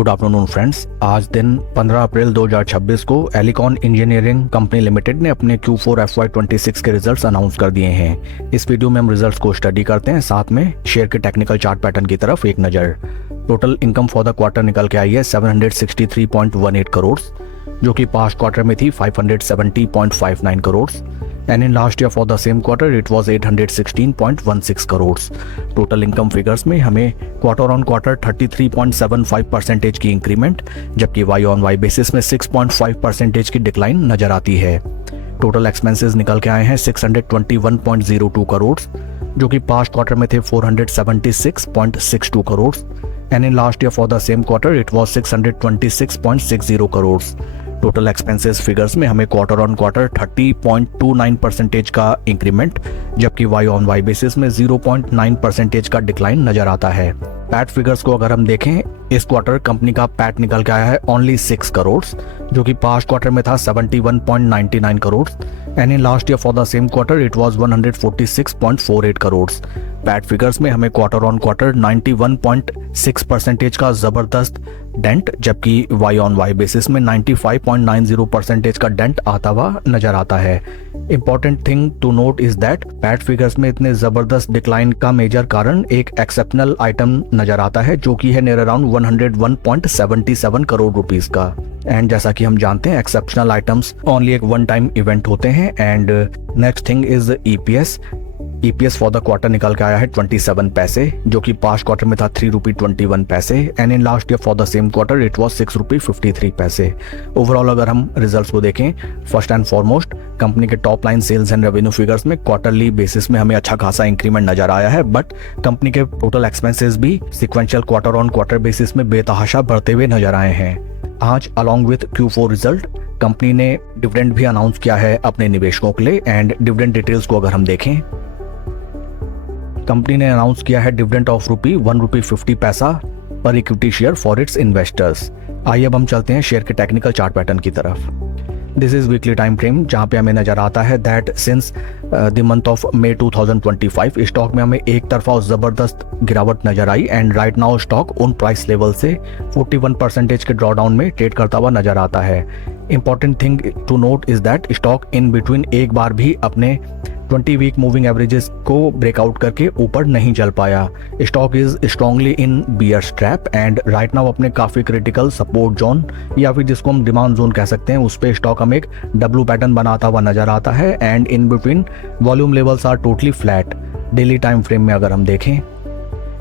Good afternoon friends. आज दिन 15 अप्रैल 2026 को एलिकॉन इंजीनियरिंग कंपनी लिमिटेड ने अपने Q4 FY26 के रिजल्ट्स अनाउंस कर दिए हैं। इस वीडियो में हम रिजल्ट्स को स्टडी करते हैं, साथ में शेयर के टेक्निकल चार्ट पैटर्न की तरफ एक नज़र। Total income for the quarter निकल के आई है 763.18 करोड़, जो कि पास्ट क्वार्टर में थी 570.59 crore, and in last year for the same quarter it was 816.16 crores। Total income figures में हमें क्वार्टर ऑन क्वार्टर 33.75% की इंक्रीमेंट, जबकि वाई ऑन वाई बेसिस में 6.5% की डिक्लाइन नजर आती है। टोटल एक्सपेंसेस निकल के आए हैं 621.02 करोड़, जो कि पास्ट क्वार्टर में थे 476.62 crore, and in last year for the same quarter it was 626.60 crore. Total expenses figures में हमें क्वार्टर ऑन क्वार्टर 30.29% का इंक्रीमेंट, जबकि वाई ऑन वाई बेसिस में 0.9% का डिक्लाइन नजर आता है। पैट फिगर्स को अगर हम देखें, इस क्वार्टर कंपनी का पैट निकल के आया है ओनली 6 करोड़, जो कि पास्ट क्वार्टर में था 71.99 crore, and in last year for the same quarter it was 146.48 crore. PAT figures में हमें क्वार्टर ऑन क्वार्टर 91.6% का जबरदस्त डेंट, जबकि वाई ऑन वाई बेसिस में 95.90% का डेंट आता हुआ नजर आता है। Important thing to note is that PAT figures में इतने जबरदस्त डिक्लाइन का मेजर कारण एक एक्सेप्शनल आइटम नजर आता है, जो कि है नियर अराउंड 101.77 करोड़ रुपीस का। एंड जैसा कि हम जानते हैं, एक्सेप्शनल आइटम्स ओनली एक वन टाइम इवेंट होते हैं। And next thing is EPS for the quarter निकल के आया है 27 पैसे, जो कि पास्ट क्वार्टर में था 3 रुपी 21 पैसे, and in last year for the same quarter it was 6 rupee 53 पैसे। ओवरऑल अगर हम रिजल्ट्स को देखें, फर्स्ट एंड फॉरमोस्ट कंपनी के top line sales and revenue figures में क्वार्टरली बेसिस में हमें अच्छा खासा इंक्रीमेंट नजर आया है, बट कंपनी के टोटल एक्सपेंसेस भी sequential quarter on quarter basis में बेतहाशा बढ़ते हुए नजर आए हैं। आज along with Q4 result company ने डिविडेंड भी अनाउंस किया है अपने निवेशकों के लिए, एंड डिविडेंड डिटेल्स को अगर हम देखें, कंपनी ने अनाउंस किया है डिविडेंड ऑफ ₹1.50 पर equity share for its investors. आइए अब हम चलते हैं शेयर के टेक्निकल चार्ट पैटर्न की तरफ। This is weekly time frame, जहां पे हमें नजर आता है that since the month of May 2025 stock में हमें एक तरफा जबरदस्त गिरावट नजर आई, एंड राइट नाउ स्टॉक उन प्राइस लेवल से 41% के ड्रॉडाउन में ट्रेड करता हुआ नजर आता है। Important thing to note is that stock in between एक बार भी अपने 20 वीक मूविंग एवरेजेस को ब्रेकआउट करके ऊपर नहीं चल पाया। Stock is strongly in bear trap, and right now अपने काफी क्रिटिकल सपोर्ट जोन या फिर जिसको हम डिमांड जोन कह सकते हैं, उस पे स्टॉक हमें एक डब्ल्यू पैटर्न बनाता हुआ नजर आता है, and in between volume levels are totally flat. Daily time frame में अगर हम देखें,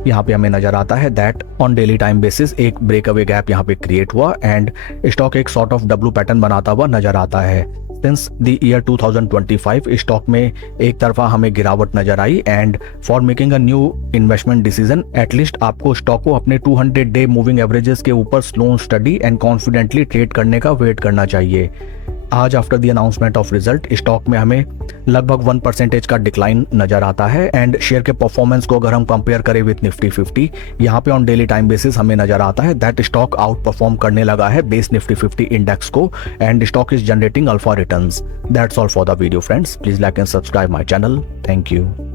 यहाँ पे हमें नजर आता है that on daily time basis एक ब्रेकअवे गैप यहाँ पे क्रिएट हुआ, एंड स्टॉक एक सॉर्ट ऑफ डब्ल्यू पैटर्न बनाता हुआ नजर आता है। सिंस द ईयर 2025 स्टॉक में एक तरफा हमें गिरावट नजर आई, and for making a new investment decision at least आपको स्टॉक को अपने 200 डे मूविंग एवरेजेस के ऊपर slow study and confidently trade करने का वेट करना चाहिए। आज after the announcement of result stock में हमें लगभग 1% का डिक्लाइन नजर आता है, एंड शेयर के परफॉर्मेंस को अगर हम कंपेयर करें विद निफ्टी 50, यहाँ पे ऑन डेली टाइम बेसिस हमें नजर आता है दैट स्टॉक आउट परफॉर्म करने लगा है बेस निफ्टी 50 इंडेक्स को, and stock is generating alpha returns. That's all for the video friends. Please like and subscribe my channel. Thank you.